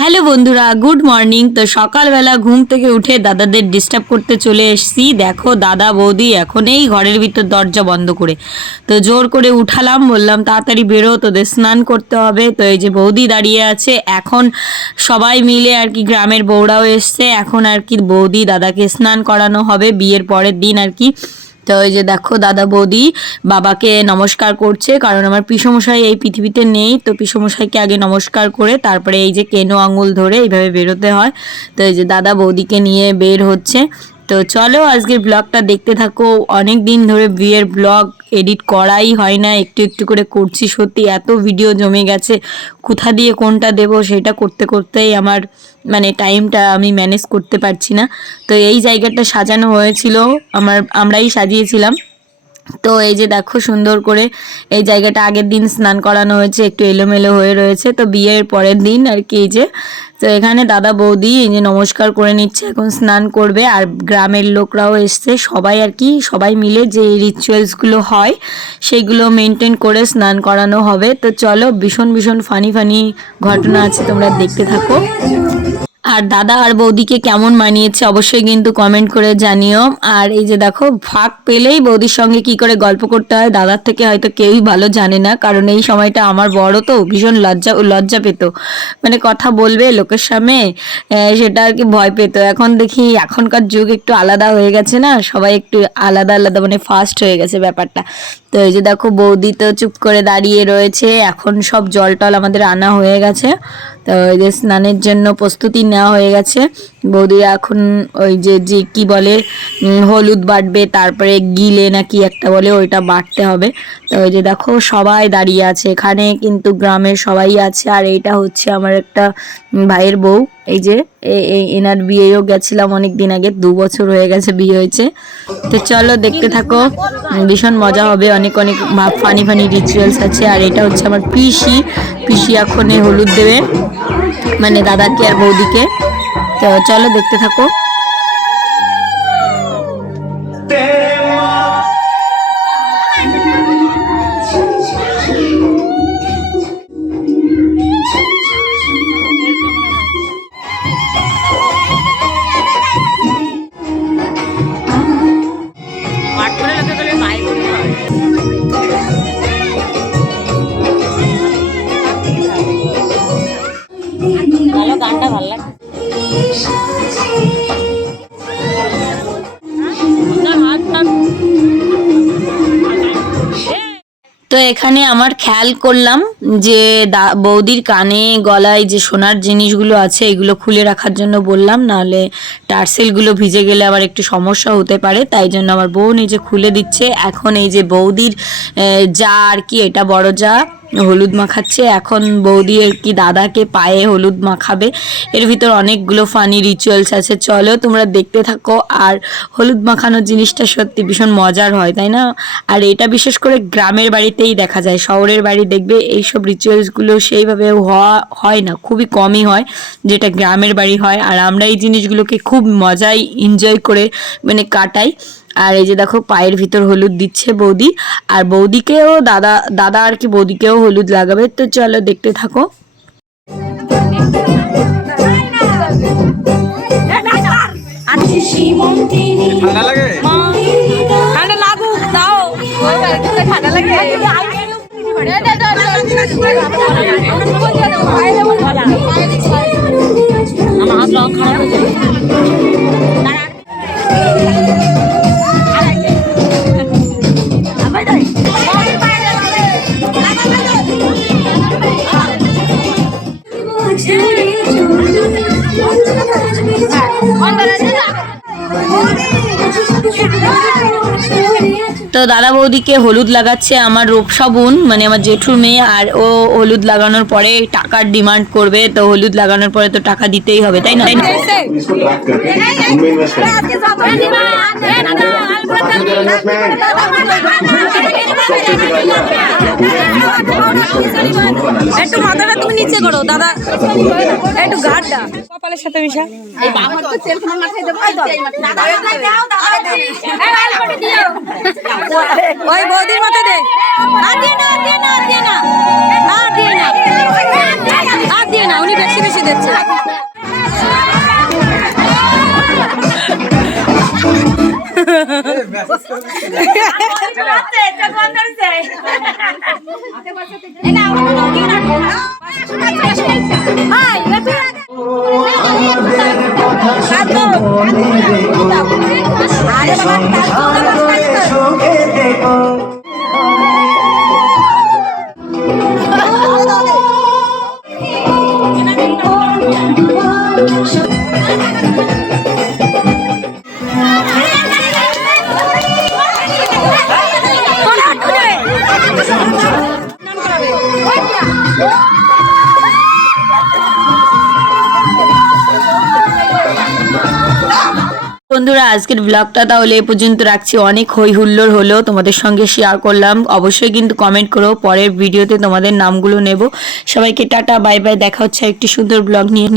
Hello বন্ধুরা, good morning. তো সকালবেলা ঘুম থেকে উঠে দাদাদের ডিস্টার্ব করতে চলে এসেছি। দেখো দাদা বৌদি এখন এই ঘরের ভিতর দরজা বন্ধ করে, তো জোর করে উঠালাম, বললাম তাড়াতাড়ি বেরো, তোদের স্নান করতে হবে। তো এই যে বৌদি দাঁড়িয়ে আছে, এখন সবাই মিলে আর কি, গ্রামের বউরাও এসছে, এখন আর কি বৌদি দাদাকে স্নান করানো হবে বিয়ের পরের দিন আর কি। তো এই যে দেখো দাদা বৌদি বাবাকে নমস্কার করছে, কারণ আমার পিসমশাই এই পৃথিবীতে নেই, তো পিসমশাইকে আগে নমস্কার করে তারপরে এই যে কেনো আঙুল ধরে এইভাবে বেরোতে হয়। তো এই যে দাদা বৌদিকে নিয়ে বের হচ্ছে। তো চলো আজকের ব্লগটা দেখতে থাকো। অনেক দিন ধরে বিয়ের ব্লগ এডিট করাই হয় না, একটু একটু করে করছি। সত্যি এত ভিডিও জমে গেছে, কোথা দিয়ে কোনটা দেব সেটা করতে করতেই আমার মানে টাইমটা আমি ম্যানেজ করতে পারছি না। তো এই জায়গাটা সাজানো হয়েছিল, আমরাই সাজিয়েছিলাম। তো এই যে দেখো সুন্দর করে এই জায়গাটা আগের দিন স্নান করানো হয়েছে, একটু এলোমেলো হয়ে রয়েছে। তো বিয়ের পরের দিন আর কি এই যে, তো এখানে দাদা বৌদি এই যে নমস্কার করে নিচ্ছে, এখন স্নান করবে। আর গ্রামের লোকরাও এসছে, সবাই আর কি সবাই মিলে যে রিচুয়ালসগুলো হয় সেইগুলো মেনটেন করে স্নান করানো হবে। তো চলো, ভীষণ ভীষণ ফানি ফানি ঘটনা আছে, তোমরা দেখতে থাকো। আর দাদা আর বৌদিকে কেমন মানিয়েছে অবশ্যই কিন্তু কমেন্ট করে জানিও। আর এই যে দেখো, ফাঁক পেলেই বৌদির সঙ্গে কি করে গল্প করতে হয় দাদার থেকে হয়তো কেউই ভালো জানে না, কারণ এই সময়টা আমার বড় তো ভীষণ লজ্জা লজ্জা পেত, মানে কথা বলবে লোকের সামনে, সেটা আর কি ভয় পেত। এখন দেখি এখনকার যুগ একটু আলাদা হয়ে গেছে না, সবাই একটু আলাদা আলাদা মানে ফাস্ট হয়ে গেছে ব্যাপারটা। তো এই যে দেখো বৌদি তো চুপ করে দাঁড়িয়ে রয়েছে, এখন সব জল টল আমাদের আনা হয়ে গেছে। তো ওই যে স্নানের জন্য প্রস্তুতি নেওয়া হয়ে গেছে। বৌদি এখন ওই যে কি বলে হলুদ বাটবে, তারপরে গিলে নাকি একটা বলে ওইটা বাটতে হবে। তো ওই যে দেখো সবাই দাঁড়িয়ে আছে এখানে, কিন্তু গ্রামের সবাই আছে। আর এইটা হচ্ছে আমার একটা ভাইয়ের বউ, এই যে এনার বিয়েও গেছিলাম অনেক দিন আগে, 2 বছর হয়ে গেছে বিয়ে হয়েছে। তো চলো দেখতে থাকো, ভীষণ মজা হবে, অনেক অনেক ফানি ফানি রিচুয়ালস আছে। আর এটা হচ্ছে আমার পিসি, পিসি এখন হলুদ দেবে মানে দাদাকে আর বৌদিকে। তো চলো দেখতে থাকো। ভালো গানটা ভালো লাগে। তো এখানে আমার খেয়াল করলাম যে বৌদির কানে গলায় যে সোনার জিনিসগুলো আছে এগুলো খুলে রাখার জন্য বললাম, নাহলে টার্সেলগুলো ভিজে গেলে আবার একটু সমস্যা হতে পারে, তাই জন্য আমার বউ নিজে খুলে দিচ্ছে। এখন এই যে বৌদির যা আর কি, এটা বড় যা হলুদ মাখাচ্ছে, এখন বৌদি আর কি দাদাকে পায়ে হলুদ মাখাবে। এর ভিতর অনেকগুলো ফানি রিচুয়ালস আছে, চলো তোমরা দেখতে থাকো। আর হলুদ মাখানোর জিনিসটা সত্যি ভীষণ মজার হয়, তাই না? আর এটা বিশেষ করে গ্রামের বাড়িতেই দেখা যায়, শহরের বাড়ি দেখবে এইসব রিচুয়ালসগুলো সেইভাবে হয় না, খুবই কমই হয় যেটা গ্রামের বাড়ি হয়। আর আমরা এই জিনিসগুলোকে খুব মজায় এনজয় করে মানে কাটাই। আর এই যে দেখো পায়ের ভিতর হলুদ দিচ্ছে বৌদি, আর বৌদিকেও দাদা দাদা আর কি বৌদিকেও হলুদ লাগাবে। তো চলো দেখতে থাকো। ঠান্ডা লাগে, ঠান্ডা লাগুক দাও, ঠান্ডা লাগে। আমার হাত লং খারাপ হয়ে যাবে। তো দাদা বৌদিকে হলুদ লাগাচ্ছে আমার রূপসা বোন, মানে আমার জেঠুর মেয়ে। আর ও হলুদ লাগানোর পরে টাকার ডিমান্ড করবে, তো হলুদ লাগানোর পরে তো টাকা দিতেই হবে, তাই না? একটু মাথাটা তুমি নিচে করো দাদা, একটু গাড়টা কপালের সাথে মিশা। এই বাবার তো তেল তোমার মাথায় দেব, এই দাও দাও দাও। ওই বৌদির মাথায় দে। আর দিয়ে না, আর দিয়ে না, আর দিয়ে না, আর দিয়ে না, আর দিয়ে না, উনি বেশি বেশি দিচ্ছে। বন্ধুরা আজকের ব্লগটা তাহলে এ পর্যন্ত রাখছি। অনেক হই হুল্লোড় হলো, তোমাদের সঙ্গে শেয়ার করলাম। অবশ্যই কিন্তু কমেন্ট করো, পরের ভিডিওতে তোমাদের নামগুলো নেব। সবাইকে টাটা, বাই বাই, দেখা হচ্ছে একটি সুন্দর ব্লগ নিয়ে।